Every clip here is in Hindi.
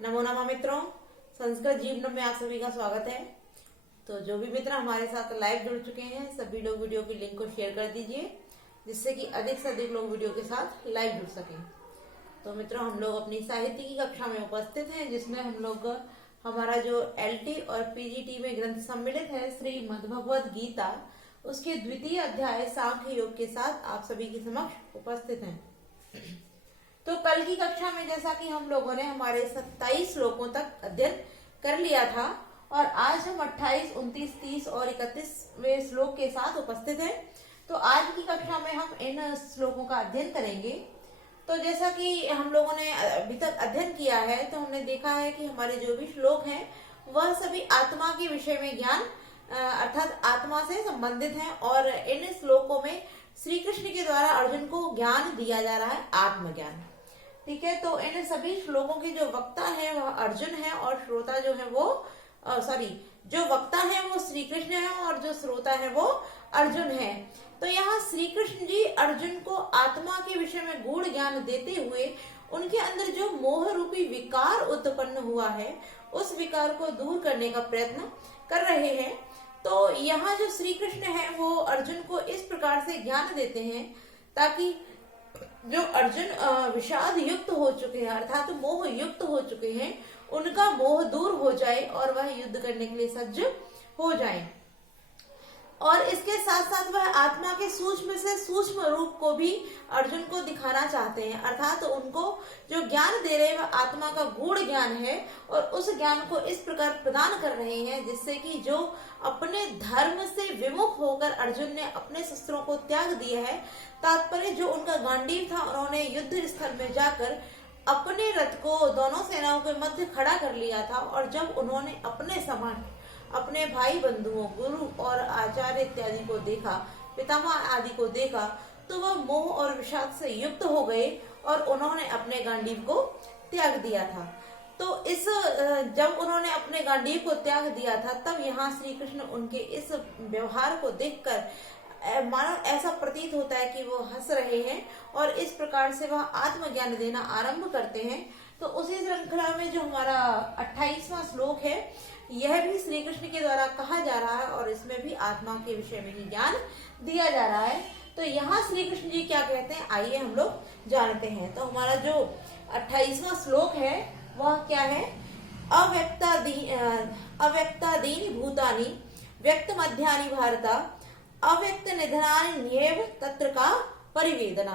नमो नमः मित्रों, संस्कृत जीवन में आप सभी का स्वागत है। तो जो भी मित्र हमारे साथ लाइव जुड़ चुके हैं, सभी लोग वीडियो की लिंक को शेयर कर दीजिए, जिससे कि अधिक से अधिक लोग वीडियो के साथ लाइव जुड़ सकें। तो मित्रों, हम लोग अपनी साहित्य की कक्षा में उपस्थित हैं, जिसमें हम लोग हमारा जो एलटी और पीजीटी में ग्रंथ सम्मिलित है श्रीमद्भगवद गीता, उसके द्वितीय अध्याय सांख्य योग के साथ आप सभी के समक्ष उपस्थित हैं। तो कल की कक्षा में जैसा कि हम लोगों ने हमारे 27 श्लोकों तक अध्ययन कर लिया था, और आज हम 28, 29, 30 और 31वें श्लोक के साथ उपस्थित हैं। तो आज की कक्षा में हम इन श्लोकों का अध्ययन करेंगे। तो जैसा कि हम लोगों ने अभी तक अध्ययन किया है, तो हमने देखा है कि हमारे जो भी श्लोक हैं वह सभी आत्मा के विषय में ज्ञान अर्थात आत्मा से संबंधित हैं, और इन श्लोकों में श्री कृष्ण के द्वारा अर्जुन को ज्ञान दिया जा रहा है, आत्मज्ञान। ठीक है, तो इन सभी श्लोकों के जो वक्ता है वह अर्जुन है, और श्रोता जो है वो जो वक्ता है वो श्री कृष्ण है, और जो श्रोता है वो अर्जुन है। तो यहाँ श्री कृष्ण जी अर्जुन को आत्मा के विषय में गूढ़ ज्ञान देते हुए उनके अंदर जो मोह रूपी विकार उत्पन्न हुआ है, उस विकार को दूर करने का प्रयत्न कर रहे हैं। तो यहाँ जो श्री कृष्ण है वो अर्जुन को इस प्रकार से ज्ञान देते हैं ताकि जो अर्जुन विषाद युक्त हो चुके हैं अर्थात मोह युक्त हो चुके हैं, उनका मोह दूर हो जाए और वह युद्ध करने के लिए सज्ज हो जाएं। और इसके साथ साथ वह आत्मा के सूक्ष्म से सूक्ष्म रूप को भी अर्जुन को दिखाना चाहते हैं, अर्थात उनको जो ज्ञान दे रहे हैं वह आत्मा का गूढ़ ज्ञान है, और उस ज्ञान को इस प्रकार प्रदान कर रहे हैं जिससे कि जो अपने धर्म से विमुख होकर अर्जुन ने अपने शस्त्रों को त्याग दिया है, तात्पर्य जो उनका गांडीव था, उन्होंने युद्ध स्थल में जाकर अपने रथ को दोनों सेनाओं के मध्य खड़ा कर लिया था, और जब उन्होंने अपने समान अपने भाई बंधुओं, गुरु और आचार्य इत्यादि को देखा, पितामह आदि को देखा, तो वह मोह और विषाद से युक्त हो गए और उन्होंने अपने गांडीव को त्याग दिया था। तो इस जब उन्होंने अपने गांडीव को त्याग दिया था, तब यहाँ श्री कृष्ण उनके इस व्यवहार को देखकर मानो ऐसा प्रतीत होता है कि वो हंस रहे हैं, और इस प्रकार से वह आत्मज्ञान देना आरंभ करते हैं। तो उसी श्रृंखला में जो हमारा 28वां श्लोक है, यह भी श्री कृष्ण के द्वारा कहा जा रहा है, और इसमें भी आत्मा के विषय में ही ज्ञान दिया जा रहा है। तो यहाँ श्री कृष्ण जी क्या कहते हैं, आइए हम लोग जानते हैं। तो हमारा जो 28वां श्लोक है वह क्या है, अव्यक्तादीनि भूतानि व्यक्त मध्यानि भारता अव्यक्त निधनानि न्येव तत्र का परिवेदना।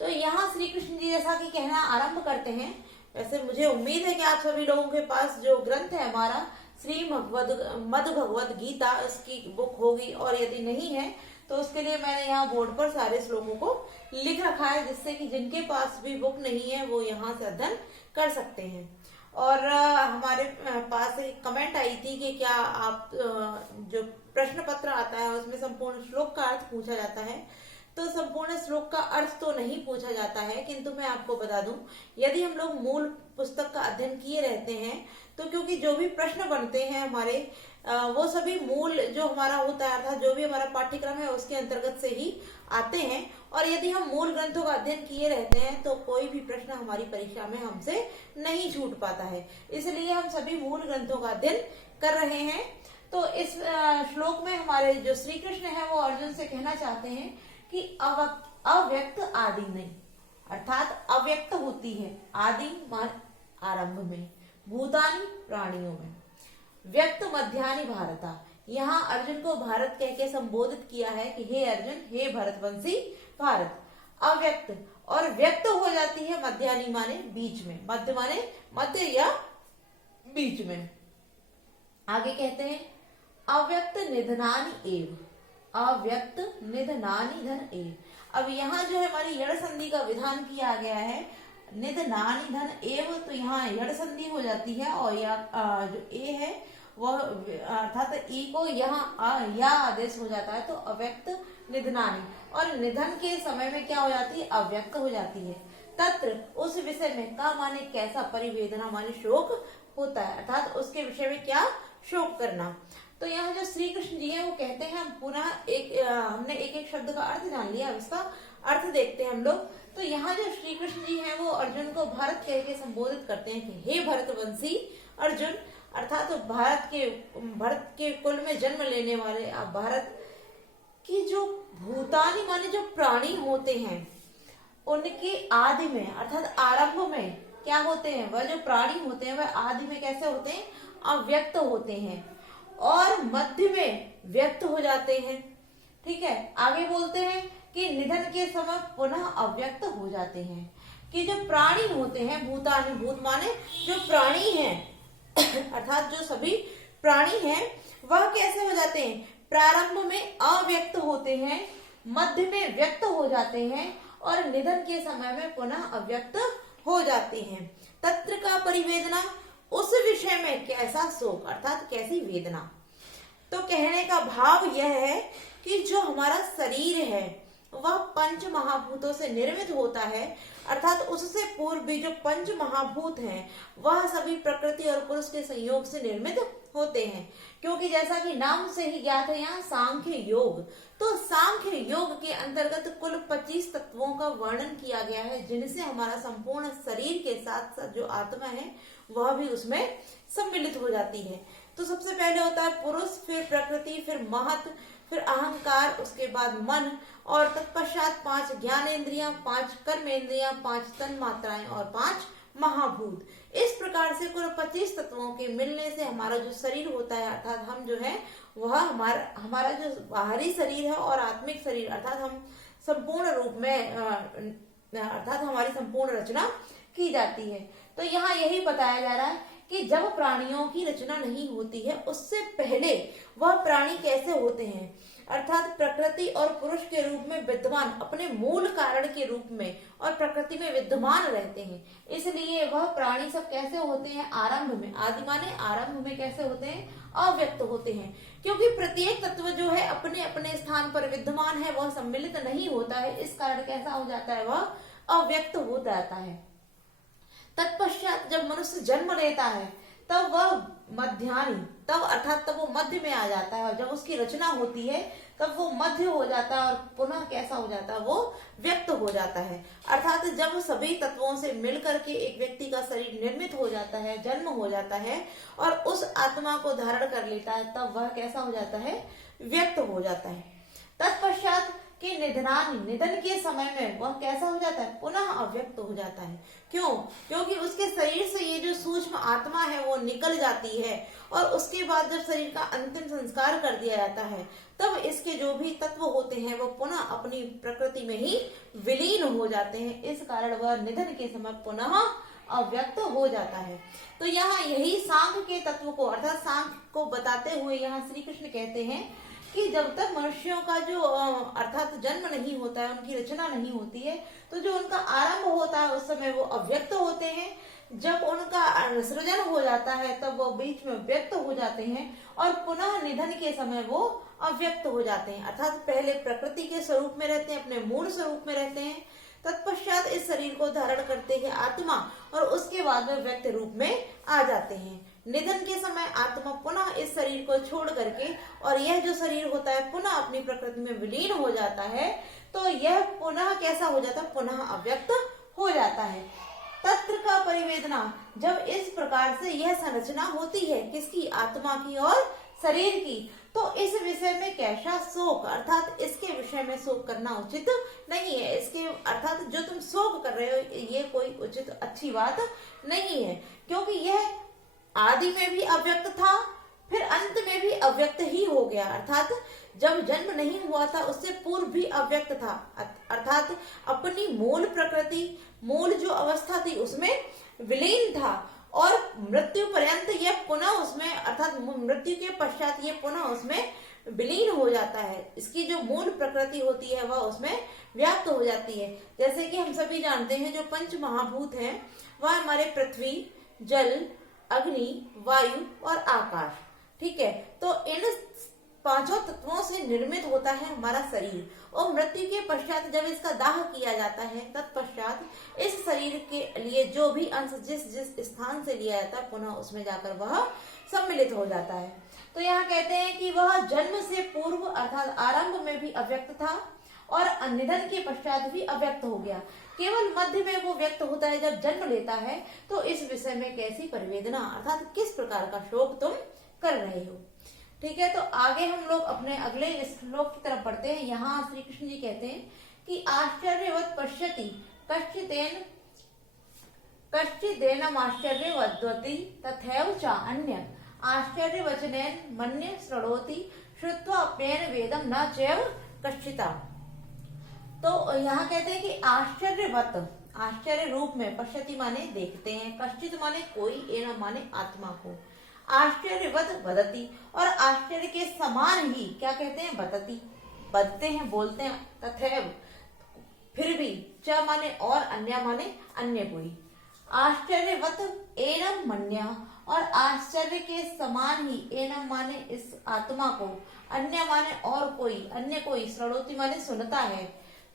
तो यहाँ श्री कृष्ण जी जैसा कि कहना आरंभ करते हैं, वैसे मुझे उम्मीद है कि आप सभी लोगों के पास जो ग्रंथ है हमारा श्रीमद्भगवद गीता, इसकी बुक होगी, और यदि नहीं है तो उसके लिए मैंने यहाँ बोर्ड पर सारे श्लोकों को लिख रखा है, जिससे कि जिनके पास भी बुक नहीं है वो यहाँ से अध्ययन कर सकते हैं। और हमारे पास एक कमेंट आई थी कि क्या आप जो प्रश्न पत्र आता है उसमें संपूर्ण श्लोक का अर्थ पूछा जाता है। तो संपूर्ण श्लोक का अर्थ तो नहीं पूछा जाता है, किंतु मैं आपको बता दूं, यदि हम लोग मूल पुस्तक का अध्ययन किए रहते हैं, तो क्योंकि जो भी प्रश्न बनते हैं हमारे वो सभी मूल जो हमारा होता है अर्थात जो भी हमारा पाठ्यक्रम है उसके अंतर्गत से ही आते हैं, और यदि हम मूल ग्रंथों का अध्ययन किए रहते हैं तो कोई भी प्रश्न हमारी परीक्षा में हमसे नहीं छूट पाता है। इसलिए हम सभी मूल ग्रंथों का अध्ययन कर रहे हैं। तो इस श्लोक में हमारे जो श्री कृष्ण है वो अर्जुन से कहना चाहते हैं कि अव्यक्त आदि नहीं, अर्थात अव्यक्त होती है आदि मान आरंभ में, भूतानि प्राणियों में, व्यक्त मध्यानि भारता, यहाँ अर्जुन को भारत कह के संबोधित किया है कि हे अर्जुन, हे भरतवंशी भारत। अव्यक्त और व्यक्त हो जाती है मध्यानि माने बीच में, मध्य माने मध्य या बीच में। आगे कहते हैं अव्यक्त निधनानि एव, अव्यक्त निधनानि धन एव। अब यहाँ जो है हमारी यड़ संधि का विधान किया गया है, निधनानि धन एव, तो यहाँ यड़ संधि हो जाती है, और जो ए है वह अर्थात ई को यहाँ या आदेश हो जाता है, तो अव्यक्त निधनानि, और निधन के समय में क्या हो जाती है, अव्यक्त हो जाती है। तत्र उस विषय में, का माने कैसा, परिवेदना माने शोक होता है, अर्थात उसके विषय में क्या शोक करना। तो यहाँ जो श्री कृष्ण जी है वो कहते हैं, हम पुनः हमने एक एक शब्द का अर्थ जान लिया, अब इसका अर्थ देखते हैं हम लोग। तो यहाँ जो श्री कृष्ण जी हैं वो अर्जुन को भारत कह के संबोधित करते हैं कि हे भरतवंशी अर्जुन, अर्थात तो भरत के कुल में जन्म लेने वाले आप भारत की जो भूतानी माने जो प्राणी होते हैं उनके आदि में अर्थात आरंभ में क्या होते हैं, वह जो प्राणी होते हैं वह आदि में कैसे होते हैं, अव्यक्त होते हैं और मध्य में व्यक्त हो जाते हैं। ठीक है, आगे बोलते हैं कि निधन के समय पुनः अव्यक्त हो जाते हैं। कि जो प्राणी होते हैं भूतानी, भूत माने जो प्राणी हैं अर्थात जो सभी प्राणी हैं वह कैसे हो जाते हैं, प्रारंभ में अव्यक्त होते हैं, मध्य में व्यक्त हो जाते हैं और निधन के समय में पुनः अव्यक्त हो जाते हैं। तत्र का परिवेदना, उस विषय में कैसा शोक अर्थात कैसी वेदना। तो कहने का भाव यह है कि जो हमारा शरीर है वह पंच महाभूतों से निर्मित होता है, अर्थात उससे पूर्व भी जो पंच महाभूत हैं वह सभी प्रकृति और पुरुष के संयोग से निर्मित होते हैं। क्योंकि जैसा कि नाम से ही ज्ञात है यहाँ सांख्य योग, तो सांख्य योग के अंतर्गत कुल 25 तत्वों का वर्णन किया गया है जिनसे हमारा संपूर्ण शरीर के साथ साथ जो आत्मा है वह भी उसमें सम्मिलित हो जाती है। तो सबसे पहले होता है पुरुष, फिर प्रकृति, फिर महत, फिर अहंकार, उसके बाद मन और तत्पश्चात 5 ज्ञानेंद्रियां, 5 कर्मेंद्रियां, 5 तन मात्राएं और 5 महाभूत। इस प्रकार से कुल 25 तत्वों के मिलने से हमारा जो शरीर होता है अर्थात हम जो है वह हमारा जो बाहरी शरीर है और आत्मिक शरीर अर्थात हम संपूर्ण रूप में अर्थात हमारी संपूर्ण रचना की जाती है। तो यहाँ यही बताया जा रहा है कि जब प्राणियों की रचना नहीं होती है उससे पहले वह प्राणी कैसे होते हैं, अर्थात प्रकृति और पुरुष के रूप में विद्यमान अपने मूल कारण के रूप में और प्रकृति में विद्यमान रहते हैं। इसलिए वह प्राणी सब कैसे होते हैं, आरंभ में, आदि माने आरंभ में कैसे होते हैं, अव्यक्त होते हैं। क्योंकि प्रत्येक तत्व जो है अपने अपने स्थान पर विद्यमान है, वह सम्मिलित नहीं होता है, इस कारण कैसा हो जाता है, वह अव्यक्त हो जाता है। तत्पश्चात जब मनुष्य जन्म लेता है तब वह मध्यानि, तब अर्थात तब वो मध्य में आ जाता है और जब उसकी रचना होती है तब वो मध्य हो जाता है और पुनः कैसा हो जाता है, वो व्यक्त हो जाता है। अर्थात जब सभी तत्वों से मिलकर के एक व्यक्ति का शरीर निर्मित हो जाता है, जन्म हो जाता है और उस आत्मा को धारण कर लेता है तब वह कैसा हो जाता है, व्यक्त हो जाता है। तत्पश्चात कि निधन के समय में वह कैसा हो जाता है, पुनः अव्यक्त हो जाता है। क्यों? क्योंकि उसके शरीर से ये जो सूक्ष्म आत्मा है वो निकल जाती है और उसके बाद जब शरीर का अंतिम संस्कार कर दिया जाता है तब इसके जो भी तत्व होते हैं वो पुनः अपनी प्रकृति में ही विलीन हो जाते हैं। इस कारण वह निधन के समय पुनः अव्यक्त हो जाता है। तो यहाँ यही सांख्य के तत्व को अर्थात सांख्य को बताते हुए यहाँ श्री कृष्ण कहते हैं कि जब तक मनुष्यों का जो अर्थात जन्म नहीं होता है, उनकी रचना नहीं होती है, तो जो उनका आरंभ होता है उस समय वो अव्यक्त होते हैं। जब उनका सृजन हो जाता है तब वो बीच में व्यक्त हो जाते हैं और पुनः निधन के समय वो अव्यक्त हो जाते हैं। अर्थात पहले प्रकृति के स्वरूप में रहते हैं, अपने मूल स्वरूप में रहते हैं, तत्पश्चात इस शरीर को धारण करते हैं आत्मा और उसके बाद में व्यक्त रूप में आ जाते हैं। निधन के समय आत्मा पुनः इस शरीर को छोड़ करके और यह जो शरीर होता है पुनः अपनी प्रकृति में विलीन हो जाता है, तो यह पुनः कैसा हो जाता है, पुनः अव्यक्त हो जाता है। तत्र का परिवेदना, जब इस प्रकार से यह संरचना होती है किसकी, आत्मा की और शरीर की, तो इस विषय में कैसा शोक अर्थात इसके विषय में शोक करना उचित नहीं है। इसके अर्थात जो तुम शोक कर रहे हो ये कोई उचित अच्छी बात नहीं है, क्योंकि यह आदि में भी अव्यक्त था फिर अंत में भी अव्यक्त ही हो गया। अर्थात जब जन्म नहीं हुआ था उससे पूर्व भी अव्यक्त था, अर्थात अपनी मूल प्रकृति, मूल जो अवस्था थी उसमें विलीन था और मृत्यु पर्यंत यह पुनः उसमें अर्थात मृत्यु के पश्चात ये पुनः उसमें विलीन हो जाता है। इसकी जो मूल प्रकृति होती है वह उसमें व्याप्त हो जाती है। जैसे कि हम सभी जानते हैं जो पंच महाभूत हैं वह हमारे पृथ्वी, जल, अग्नि, वायु और आकाश, ठीक है। तो इन पांचों तत्वों से निर्मित होता है हमारा शरीर और मृत्यु के पश्चात जब इसका दाह किया जाता है तत्पश्चात इस शरीर के लिए जो भी अंश जिस जिस स्थान से लिया जाता है पुनः उसमें जाकर वह सम्मिलित हो जाता है। तो यहाँ कहते हैं कि वह जन्म से पूर्व अर्थात आरंभ में भी अव्यक्त था और निधन के पश्चात भी अव्यक्त हो गया। केवल मध्य में वो व्यक्त होता है जब जन्म लेता है। तो इस विषय में कैसी परिवेदना अर्थात किस प्रकार का शोक तुम कर रहे हो। ठीक है, तो आगे हम लोग अपने अगले श्लोक की तरफ बढ़ते हैं। यहाँ श्री कृष्ण जी कहते हैं कि आश्चर्यवत पश्यति कश्चिदेनम आश्चर्यवद्वति तथैव च अन्य आश्चर्यवचनेन मन्य शृणोति श्रुत्वा अप्येन वेदम न चैव कश्चिता। तो यहाँ कहते हैं कि आश्चर्यवत, आश्चर्य रूप में, पश्यति माने देखते हैं, कश्चित माने कोई, एनम माने आत्मा को, आश्चर्यवत वदति और आश्चर्य के समान ही क्या कहते हैं, बदति, बदते हैं, बोलते हैं, तथैव फिर भी, च माने और, अन्य माने अन्य कोई, आश्चर्यवत एनम मन्या और आश्चर्य के समान ही, एनम माने इस आत्मा को, अन्य माने और कोई, अन्य कोई, श्रृणोति माने सुनता है,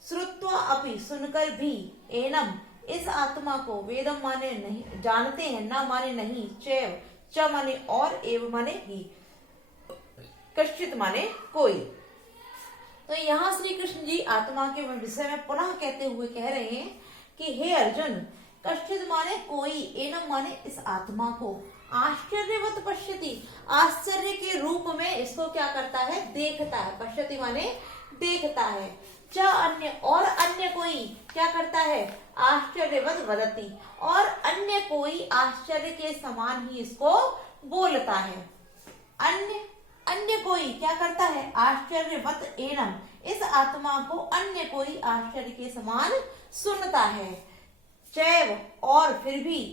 श्रुत्वा अपि सुनकर भी, एनम इस आत्मा को, वेदम माने नहीं जानते हैं, न माने नहीं, चैव च माने और, एव माने ही, कश्चित माने कोई। तो यहाँ श्री कृष्ण जी आत्मा के विषय में पुनः कहते हुए कह रहे हैं कि हे अर्जुन, कश्चित माने कोई, एनम माने इस आत्मा को, आश्चर्यवत पश्यति आश्चर्य के रूप में इसको क्या करता है, देखता है, पश्यति माने देखता है, च अन्य और अन्य कोई क्या करता है, आश्चर्यवत वदति और अन्य कोई आश्चर्य के समान ही इसको बोलता है, अन्य कोई क्या करता है, आश्चर्यवत एनम इस आत्मा को अन्य कोई आश्चर्य के समान सुनता है, चैव और फिर भी,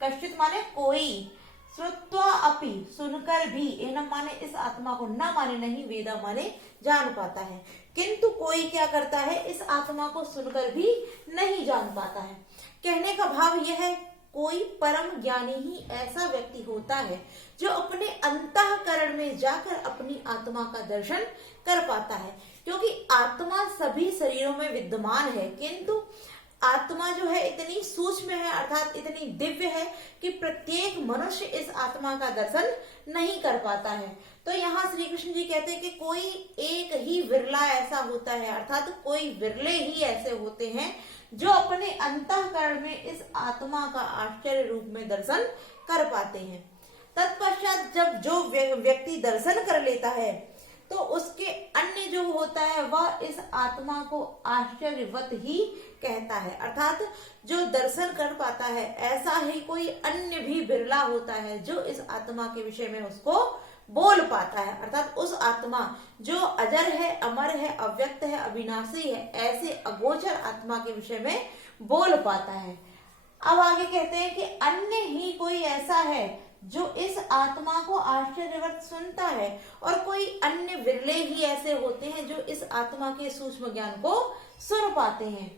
कश्चित माने कोई, श्रुत्वा अपि सुनकर भी, एनम माने इस आत्मा को, न माने नहीं, वेदा माने जान पाता है, किंतु कोई क्या करता है, इस आत्मा को सुनकर भी नहीं जान पाता है। कहने का भाव यह है, कोई परम ज्ञानी ही ऐसा व्यक्ति होता है जो अपने अंतःकरण में जाकर अपनी आत्मा का दर्शन कर पाता है, क्योंकि आत्मा सभी शरीरों में विद्यमान है, किंतु आत्मा जो है इतनी सूक्ष्म है अर्थात इतनी दिव्य है कि प्रत्येक मनुष्य इस आत्मा का दर्शन नहीं कर पाता है। तो यहाँ श्री कृष्ण जी कहते हैं कि कोई एक ही विरला ऐसा होता है, अर्थात कोई विरले ही ऐसे होते हैं जो अपने अंतःकरण में इस आत्मा का आश्चर्य रूप में दर्शन कर पाते हैं। तत्पश्चात जब जो व्यक्ति दर्शन कर लेता है तो उसके अन्य जो होता है वह इस आत्मा को आश्चर्यवत ही कहता है, अर्थात जो दर्शन कर पाता है ऐसा ही कोई अन्य भी बिरला होता है जो इस आत्मा के विषय में उसको बोल पाता है, अर्थात उस आत्मा जो अजर है, अमर है, अव्यक्त है, अविनाशी है, ऐसे अगोचर आत्मा के विषय में बोल पाता है। अब आगे कहते हैं कि अन्य ही कोई ऐसा है जो इस आत्मा को आश्चर्यवत सुनता है और कोई अन्य विरले ही ऐसे होते हैं जो इस आत्मा के सूक्ष्म ज्ञान को सुन पाते हैं।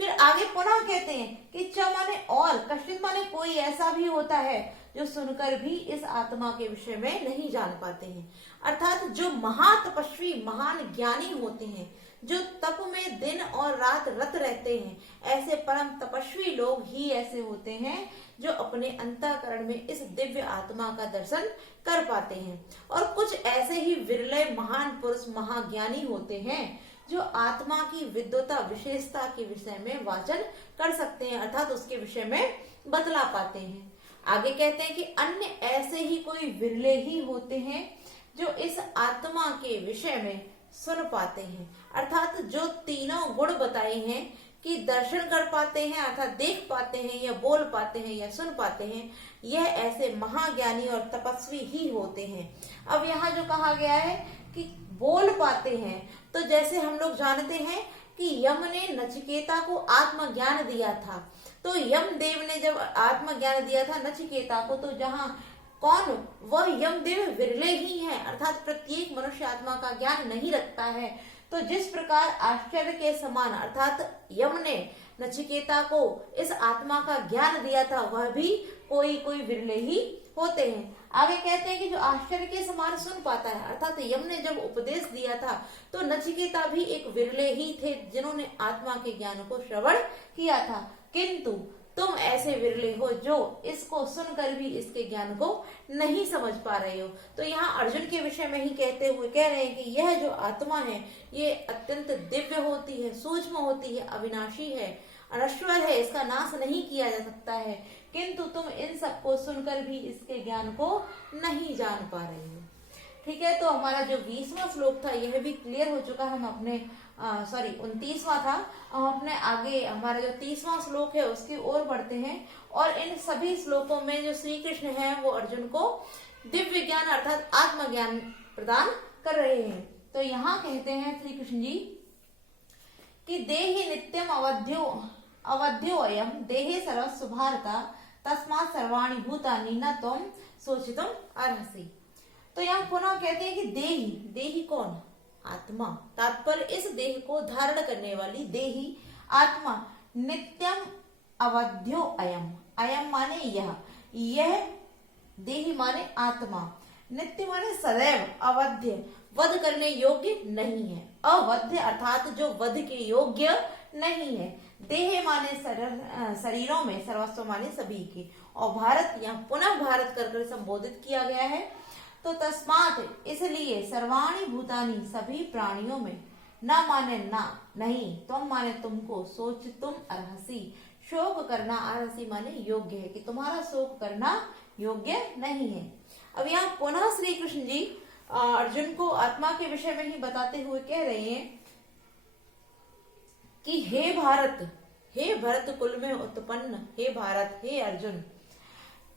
फिर आगे पुनः कहते हैं कि च माने और, कश्चित माने कोई ऐसा भी होता है जो सुनकर भी इस आत्मा के विषय में नहीं जान पाते हैं, अर्थात जो महातपस्वी महान ज्ञानी होते हैं, जो तप में दिन और रात रत रहते हैं, ऐसे परम तपस्वी लोग ही ऐसे होते हैं जो अपने अंतःकरण में इस दिव्य आत्मा का दर्शन कर पाते हैं। और कुछ ऐसे ही विरले महान पुरुष महाज्ञानी होते हैं जो आत्मा की विद्वता विशेषता के विषय में वाचन कर सकते हैं, अर्थात उसके विषय में बतला पाते हैं। आगे कहते हैं कि अन्य ऐसे ही कोई विरले ही होते हैं जो इस आत्मा के विषय में सुन पाते हैं, अर्थात जो तीनों गुण बताए हैं कि दर्शन कर पाते हैं अर्थात देख पाते हैं या बोल पाते हैं या सुन पाते हैं, यह ऐसे महाज्ञानी और तपस्वी ही होते हैं। अब यहाँ जो कहा गया है कि बोल पाते हैं, तो जैसे हम लोग जानते हैं कि यम ने नचिकेता को आत्मज्ञान दिया था, तो यम देव ने जब आत्मज्ञान दिया था नचिकेता को, तो जहाँ कौन, वह यमदेव विरले ही हैं, अर्थात प्रत्येक मनुष्य आत्मा का ज्ञान नहीं रखता है। तो जिस प्रकार आश्चर्य के समान अर्थात यम ने नचिकेता को इस आत्मा का ज्ञान दिया था, वह भी कोई कोई विरले ही होते हैं। आगे कहते हैं कि जो आश्चर्य के समान सुन पाता है, अर्थात यम ने जब उपदेश दिया था तो नचिकेता भी एक विरले ही थे जिन्होंने आत्मा के ज्ञान को श्रवण किया था, किंतु तुम ऐसे विरले हो जो इसको सुनकर भी इसके ज्ञान को नहीं समझ पा रहे हो। तो यहाँ अर्जुन के विषय में ही कहते हुए कह रहे हैं कि यह जो आत्मा है ये अत्यंत दिव्य होती है, सूक्ष्म होती है, अविनाशी है, अनश्वर है, इसका नाश नहीं किया जा सकता है, किंतु तुम इन सबको सुनकर भी इसके ज्ञान को नहीं जान पा रहे हो। ठीक है, तो हमारा जो 20वां श्लोक था यह भी क्लियर हो चुका। हम अपने 29वां था, हम अपने आगे हमारा जो 30वां श्लोक है उसकी ओर बढ़ते हैं। और इन सभी श्लोकों में जो श्री कृष्ण है वो अर्जुन को दिव्य ज्ञान अर्थात आत्मज्ञान प्रदान कर रहे हैं। तो यहाँ कहते हैं श्री कृष्ण जी कि देहि नित्यम अवध्यो अयम देहे सर्वस्व भारता तस्मात् सर्वाणि भूतानि न त्वं शोचितुम् अर्हसि। तो यहाँ पुनः कहते हैं कि देही, देही कौन? आत्मा। तात्पर्य इस देह को धारण करने वाली देही आत्मा नित्यम अवध्यो अयम, अयम माने यह देही माने आत्मा, नित्य माने सदैव, अवध्य वध करने योग्य नहीं है, अवध्य अर्थात जो वध के योग्य नहीं है। देह माने शरीरों में, सर्वस्व माने सभी के, और भारत यहाँ पुनः भारत कर संबोधित किया गया है। तो तस्मात् इसलिए सर्वाणि भूतानि सभी प्राणियों में, न माने ना नहीं, तुम माने तुमको, सोच तुम अर्हसी शोक करना, अर्हसी माने योग्य है, कि तुम्हारा शोक करना योग्य नहीं है। अब यहाँ पुनः श्री कृष्ण जी अर्जुन को आत्मा के विषय में ही बताते हुए कह रहे हैं कि हे भरत कुल में उत्पन्न, हे भारत, हे अर्जुन,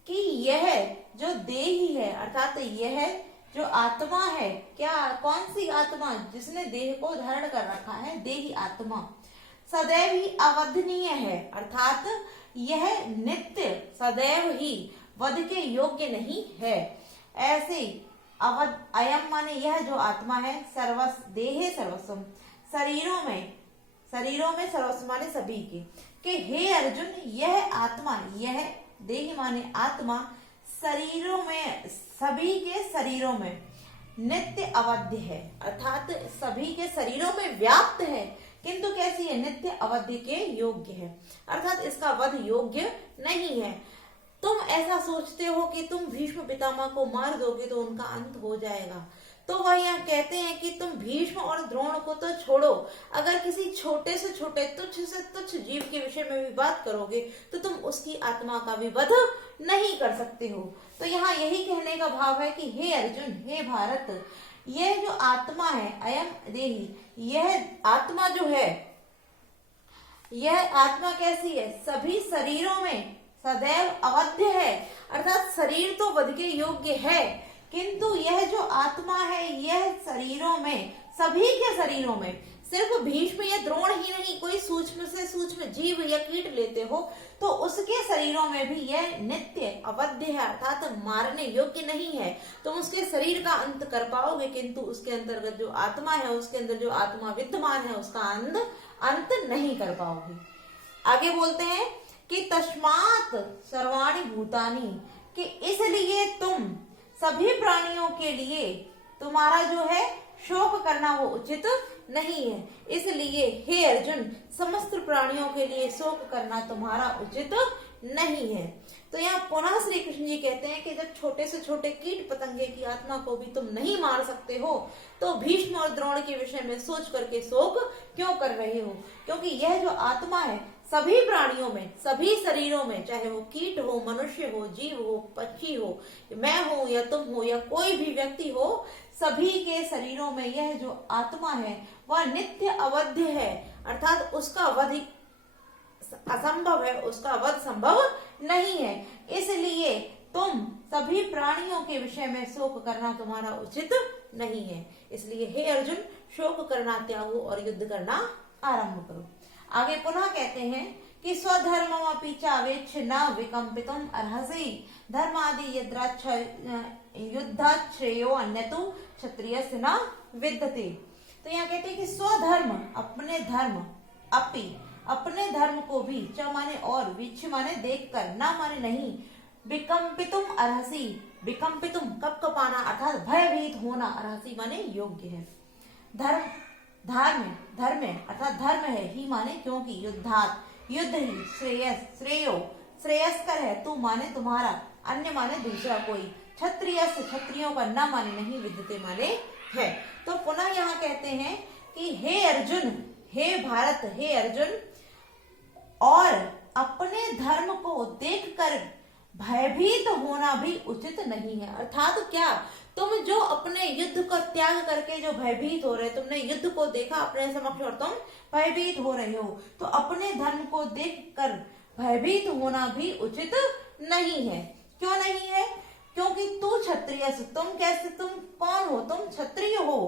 कि यह जो देही है अर्थात यह जो आत्मा है, क्या कौन सी आत्मा? जिसने देह को धारण कर रखा है, देही आत्मा सदैव ही अवधनीय है, अर्थात यह नित्य सदैव ही वध के योग्य नहीं है। ऐसे अवध अयम माने यह जो आत्मा है, सर्वस्व देहे सर्वस्व शरीरों में सर्वस्व माने सभी के हे अर्जुन यह आत्मा, यह देह माने आत्मा शरीरों में, सभी के शरीरों में नित्य अवध्य है, अर्थात सभी के शरीरों में व्याप्त है, किंतु कैसी है? नित्य अवध्य के योग्य है, अर्थात इसका वध योग्य नहीं है। तुम ऐसा सोचते हो कि तुम भीष्म पितामह को मार दोगे तो उनका अंत हो जाएगा। तो वह यहाँ कहते हैं कि तुम भीष्म और द्रोण को तो छोड़ो, अगर किसी छोटे से छोटे, तुच्छ से तुच्छ जीव के विषय में भी बात करोगे तो तुम उसकी आत्मा का भी वध नहीं कर सकते हो। तो यहाँ यही कहने का भाव है कि हे अर्जुन, हे भारत, यह जो आत्मा है अयम देही, यह आत्मा जो है, यह आत्मा कैसी है? सभी शरीरों में सदैव अवध्य है, अर्थात शरीर तो वध के योग्य है, किंतु यह जो आत्मा है यह शरीरों में, सभी के शरीरों में, सिर्फ भीष्म या द्रोण ही नहीं, कोई सूक्ष्म से सूक्ष्म जीव या कीट लेते हो तो उसके शरीरों में भी यह नित्य अवध्य है, अर्थात मारने योग्य नहीं है। तुम उसके शरीर का अंत कर पाओगे, किंतु उसके अंतर्गत जो आत्मा है, उसके अंदर जो आत्मा विद्यमान है, उसका अंत नहीं कर पाओगे। आगे बोलते हैं कि तस्मात् सर्वाणि भूतानि, कि इसलिए तुम सभी प्राणियों के लिए तुम्हारा जो है शोक करना वो उचित नहीं है। इसलिए हे अर्जुन, समस्त प्राणियों के लिए शोक करना तुम्हारा उचित नहीं है। तो यहाँ पुनः श्री कृष्ण जी कहते हैं कि जब छोटे से छोटे कीट पतंगे की आत्मा को भी तुम नहीं मार सकते हो तो भीष्म और द्रोण के विषय में सोच करके शोक क्यों कर रहे हो? क्योंकि यह जो आत्मा है सभी प्राणियों में, सभी शरीरों में, चाहे वो कीट हो, मनुष्य हो, जीव हो, पक्षी हो, मैं हो या तुम हो या कोई भी व्यक्ति हो, सभी के शरीरों में यह जो आत्मा है वह नित्य अवध्य है, अर्थात उसका वध असंभव है, उसका वध संभव नहीं है। इसलिए तुम सभी प्राणियों के विषय में शोक करना तुम्हारा उचित नहीं है। इसलिए हे अर्जुन, शोक करना त्यागो और युद्ध करना आरंभ करो। आगे पुनः कहते हैं कि स्वधर्ममपि चावेक्ष न विकम्पितुम अर्हसि धर्मादि युद्धात् श्रेयो अन्यतु क्षत्रियस्य न विद्यते। तो यहाँ कहते हैं कि स्वधर्म, अपने धर्म, अपने धर्म को भी, च माने और, वीक्ष माने देखकर, न माने नहीं, विकम्पितुम अर्हसि, विकम्पितुम कपकपाना अर्थात भयभीत होना, अर्हसि माने योग्य है। धर्म अर्थात धर्म है, ही माने क्योंकि, युद्धात युद्ध ही श्रेयस श्रेयो श्रेयस्कर है, तू माने तुम्हारा, अन्य माने दूसरा कोई, क्षत्रिय क्षत्रियों का न माने नहीं, विद्यते माने है। तो पुनः यहाँ कहते हैं कि हे अर्जुन, हे भारत, हे अर्जुन, और अपने धर्म को देखकर भयभीत होना भी उचित नहीं है। अर्थात क्या, तुम जो अपने युद्ध को त्याग करके जो भयभीत हो रहे, तुमने युद्ध को देखा अपने समक्ष और तुम भयभीत हो रहे हो, तो अपने धर्म को देखकर भयभीत होना भी उचित नहीं है। क्यों नहीं है? क्योंकि तू क्षत्रिय, तुम कैसे, तुम कौन हो? तुम क्षत्रिय हो।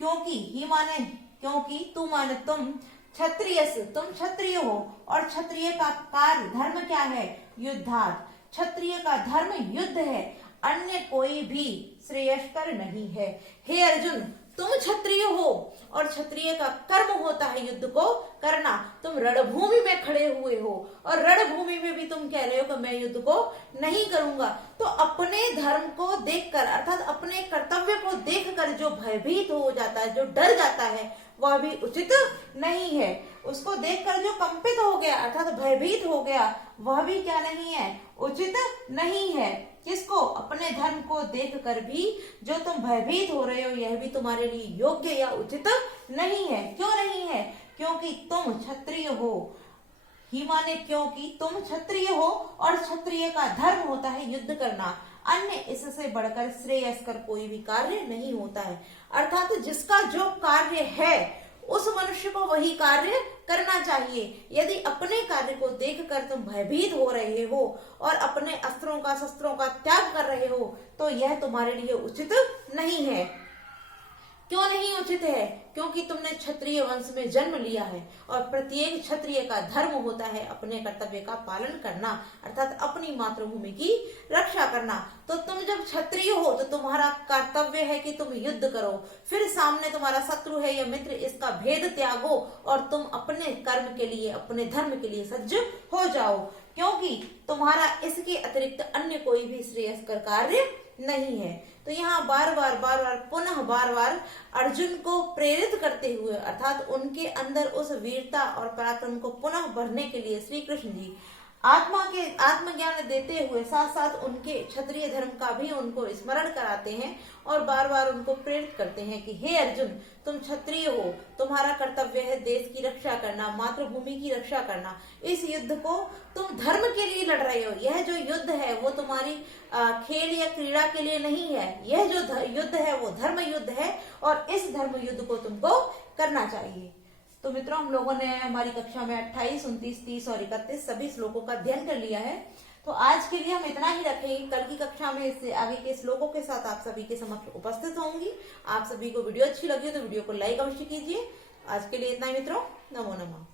क्योंकि ही माने, क्योंकि तू माने तुम, क्षत्रिय तुम क्षत्रिय हो, और क्षत्रिय का कार्य धर्म क्या है? युद्धार्थ। क्षत्रिय का धर्म युद्ध है, अन्य कोई भी श्रेयस्कर नहीं है। हे अर्जुन, तुम क्षत्रिय हो और क्षत्रिय का कर्म होता है युद्ध को करना। तुम रणभूमि में खड़े हुए हो और रणभूमि में भी तुम कह रहे हो कि मैं युद्ध को नहीं करूंगा। तो अपने धर्म को देखकर, अर्थात अपने कर्तव्य को देखकर जो भयभीत हो जाता है, जो डर जाता है, वह भी उचित नहीं है। उसको देखकर जो कंपित हो गया, अर्थात भयभीत हो गया, वह भी क्या नहीं है? उचित नहीं है। किसको? अपने धर्म को देखकर भी जो तुम भयभीत हो रहे हो, यह भी तुम्हारे लिए योग्य या उचित नहीं है। क्यों नहीं है? क्योंकि तुम क्षत्रिय हो। ही माने क्योंकि तुम क्षत्रिय हो और क्षत्रिय का धर्म होता है युद्ध करना, अन्य इससे बढ़कर श्रेयस्कर कोई भी कार्य नहीं होता है। अर्थात जिसका जो कार्य है उस मनुष्य को वही कार्य करना चाहिए। यदि अपने कार्य को देखकर तुम भयभीत हो रहे हो और अपने अस्त्रों का शस्त्रों का त्याग कर रहे हो, तो यह तुम्हारे लिए उचित नहीं है। क्यों नहीं उचित है? क्योंकि तुमने क्षत्रिय वंश में जन्म लिया है और प्रत्येक क्षत्रिय का धर्म होता है अपने कर्तव्य का पालन करना, अर्थात अपनी मातृभूमि की रक्षा करना। तो तुम जब क्षत्रिय हो तो तुम्हारा कर्तव्य है कि तुम युद्ध करो, फिर सामने तुम्हारा शत्रु है या मित्र, इसका भेद त्यागो और तुम अपने कर्म के लिए, अपने धर्म के लिए सज्ज हो जाओ, क्योंकि तुम्हारा इसके अतिरिक्त अन्य कोई भी श्रेयस्कर कार्य नहीं है। तो यहाँ बार बार अर्जुन को प्रेरित करते हुए, अर्थात उनके अंदर उस वीरता और पराक्रम को पुनः भरने के लिए श्री कृष्ण जी आत्मज्ञान देते हुए साथ साथ उनके क्षत्रिय धर्म का भी उनको स्मरण कराते हैं और बार बार उनको प्रेरित करते हैं कि हे अर्जुन, तुम क्षत्रिय हो, तुम्हारा कर्तव्य है देश की रक्षा करना, मातृभूमि की रक्षा करना। इस युद्ध को तुम धर्म के लिए लड़ रहे हो। यह जो युद्ध है वो तुम्हारी खेल या क्रीड़ा के लिए नहीं है। यह जो युद्ध है वो धर्म युद्ध है और इस धर्म युद्ध को तुमको करना चाहिए। तो मित्रों, हम लोगों ने हमारी कक्षा में 28, 29, 30 और 31 सभी श्लोकों का अध्ययन कर लिया है। तो आज के लिए हम इतना ही रखेंगे। कल की कक्षा में इससे आगे के श्लोकों के साथ आप सभी के समक्ष उपस्थित होंगी। आप सभी को वीडियो अच्छी लगी हो तो वीडियो को लाइक अवश्य कीजिए। आज के लिए इतना ही मित्रों, नमो नमः।